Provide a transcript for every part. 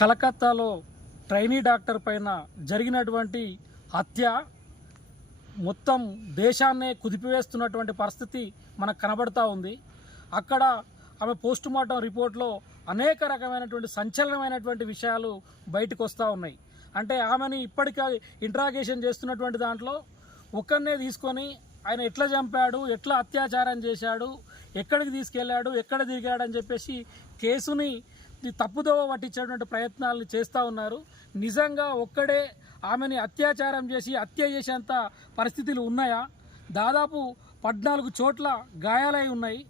కలకత్తాలో trainee doctor పైన జరిగినటువంటి హత్య మొత్తం దేశాన్నే కుదిపివేస్తున్నటువంటి పరిస్థితి మనకు కనబడతా ఉంది. అక్కడ ఆమె పోస్టుమార్టం రిపోర్ట్లో అనేక రకమైనటువంటి సంచలనమైనటువంటి విషయాలు బయటకు వస్తూ ఉన్నాయి. అంటే ఆమెని ఇప్పటికే ఇంట్రాగేషన్ చేస్తున్నటువంటి దాంట్లో ఒక్కరినే తీసుకొని ఆయన ఎట్లా చంపాడు, ఎట్లా అత్యాచారం చేశాడు, ఎక్కడికి తీసుకెళ్లాడు, ఎక్కడ తిరిగాడని చెప్పేసి కేసుని తప్పుదోవ పట్టించేటువంటి ప్రయత్నాలు చేస్తూ ఉన్నారు. నిజంగా ఒక్కడే ఆమెని అత్యాచారం చేసి హత్య చేసేంత పరిస్థితులు ఉన్నాయా? దాదాపు 14 చోట్ల గాయాలై ఉన్నాయి.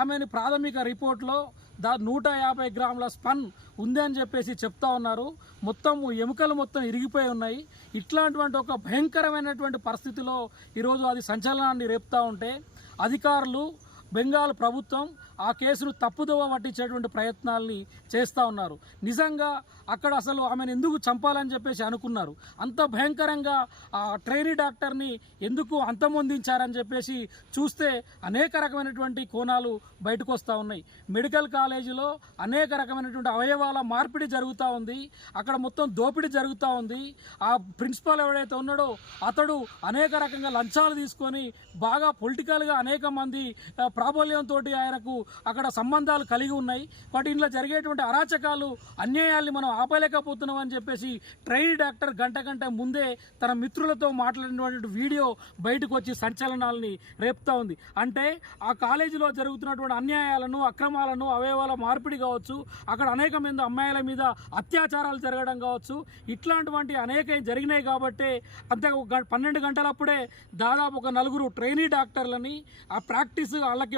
ఆమెని ప్రాథమిక రిపోర్ట్లో 150 గ్రాముల స్పన్ ఉంది అని చెప్పేసి చెప్తా ఉన్నారు. మొత్తం ఎముకలు మొత్తం ఇరిగిపోయి ఉన్నాయి. ఇట్లాంటి ఒక భయంకరమైనటువంటి పరిస్థితిలో ఈరోజు అది సంచలనాన్ని రేపుతూ ఉంటే అధికారులు, బెంగాల్ ప్రభుత్వం ఆ కేసును తప్పుదోవ పట్టించేటువంటి ప్రయత్నాల్ని చేస్తూ ఉన్నారు. నిజంగా అక్కడ అసలు ఆమెను ఎందుకు చంపాలని చెప్పేసి అనుకున్నారు? అంత భయంకరంగా ఆ ట్రైనీ డాక్టర్ని ఎందుకు అంతమొందించారని చెప్పేసి చూస్తే అనేక రకమైనటువంటి కోణాలు బయటకు వస్తూ ఉన్నాయి. మెడికల్ కాలేజీలో అనేక రకమైనటువంటి అవయవాల మార్పిడి జరుగుతూ ఉంది. అక్కడ మొత్తం దోపిడీ జరుగుతూ ఉంది. ఆ ప్రిన్సిపాల్ ఎవడైతే ఉన్నాడో అతడు అనేక రకంగా లంచాలు తీసుకొని బాగా పొలిటికల్గా అనేక మంది ప్రాబల్యంతో ఆయనకు అక్కడ సంబంధాలు కలిగి ఉన్నాయి. బట్ ఇంట్లో జరిగేటువంటి అరాచకాలు, అన్యాయాల్ని మనం ఆపలేకపోతున్నాం అని చెప్పేసి ట్రైనీ డాక్టర్ గంట ముందే తన మిత్రులతో మాట్లాడినటువంటి వీడియో బయటకు వచ్చి సంచలనాలని రేపుతా ఉంది. అంటే ఆ కాలేజీలో జరుగుతున్నటువంటి అన్యాయాలను, అక్రమాలను, అవయవాల మార్పిడి కావచ్చు, అక్కడ అనేక మంది అమ్మాయిల మీద అత్యాచారాలు జరగడం కావచ్చు, ఇట్లాంటివంటి అనేక జరిగినాయి. కాబట్టి అంతే 12 గంటలప్పుడే దాదాపు ఒక 4 ట్రైనీ డాక్టర్లని ఆ ప్రాక్టీస్ వాళ్ళకి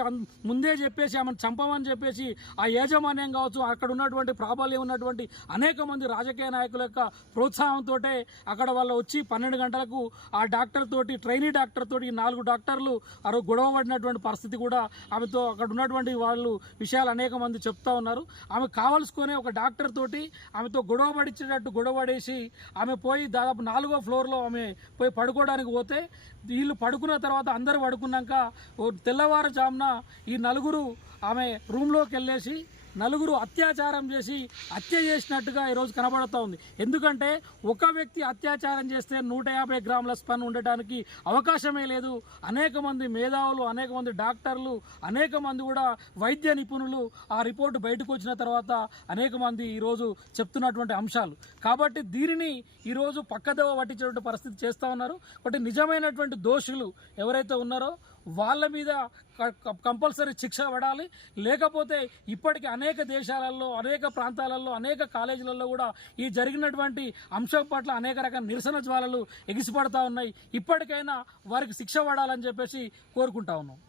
ముందే చెప్పేసి ఆమెను చంపమని చెప్పేసి ఆ యాజమాన్యం కావచ్చు, అక్కడ ఉన్నటువంటి ప్రాబల్యం ఉన్నటువంటి అనేక మంది రాజకీయ నాయకుల యొక్క ప్రోత్సాహంతో అక్కడ వాళ్ళు వచ్చి 12 గంటలకు ఆ డాక్టర్ తోటి, ట్రైనీ డాక్టర్ తోటి 4 డాక్టర్లు ఆ రోజు గొడవ పడినటువంటి పరిస్థితి కూడా ఆమెతో అక్కడ ఉన్నటువంటి వాళ్ళు విషయాలు అనేక మంది చెప్తా ఉన్నారు. ఆమె కావాల్సుకొని ఒక డాక్టర్ తోటి ఆమెతో గొడవ పడిచేటట్టు గొడవ పడేసి ఆమె పోయి దాదాపు 4వ ఫ్లోర్లో ఆమె పోయి పడుకోవడానికి పోతే వీళ్ళు పడుకున్న తర్వాత అందరూ పడుకున్నాక తెల్లవారుజామున ఈ 4 ఆమె రూమ్లోకి వెళ్ళేసి 4 అత్యాచారం చేసి హత్య చేసినట్టుగా ఈరోజు కనబడుతూ ఉంది. ఎందుకంటే ఒక వ్యక్తి అత్యాచారం చేస్తే 150 గ్రాముల స్పన్ ఉండటానికి అవకాశమే లేదు. అనేక మంది మేధావులు, అనేక మంది డాక్టర్లు, అనేక మంది కూడా వైద్య నిపుణులు ఆ రిపోర్టు బయటకు వచ్చిన తర్వాత అనేక మంది ఈరోజు చెప్తున్నటువంటి అంశాలు. కాబట్టి దీనిని ఈరోజు పక్కదోవ పట్టించేటువంటి పరిస్థితి చేస్తూ ఉన్నారు. కాబట్టి నిజమైనటువంటి దోషులు ఎవరైతే ఉన్నారో వాళ్ళ మీద కంపల్సరీ శిక్ష పడాలి. లేకపోతే ఇప్పటికీ అనేక దేశాలలో, అనేక ప్రాంతాలలో, అనేక కాలేజీలలో కూడా ఈ జరిగినటువంటి అంశం పట్ల అనేక రకాల నిరసన జ్వాలలు ఎగిసిపడతా ఉన్నాయి. ఇప్పటికైనా వారికి శిక్ష పడాలని చెప్పేసి కోరుకుంటా ఉన్నాం.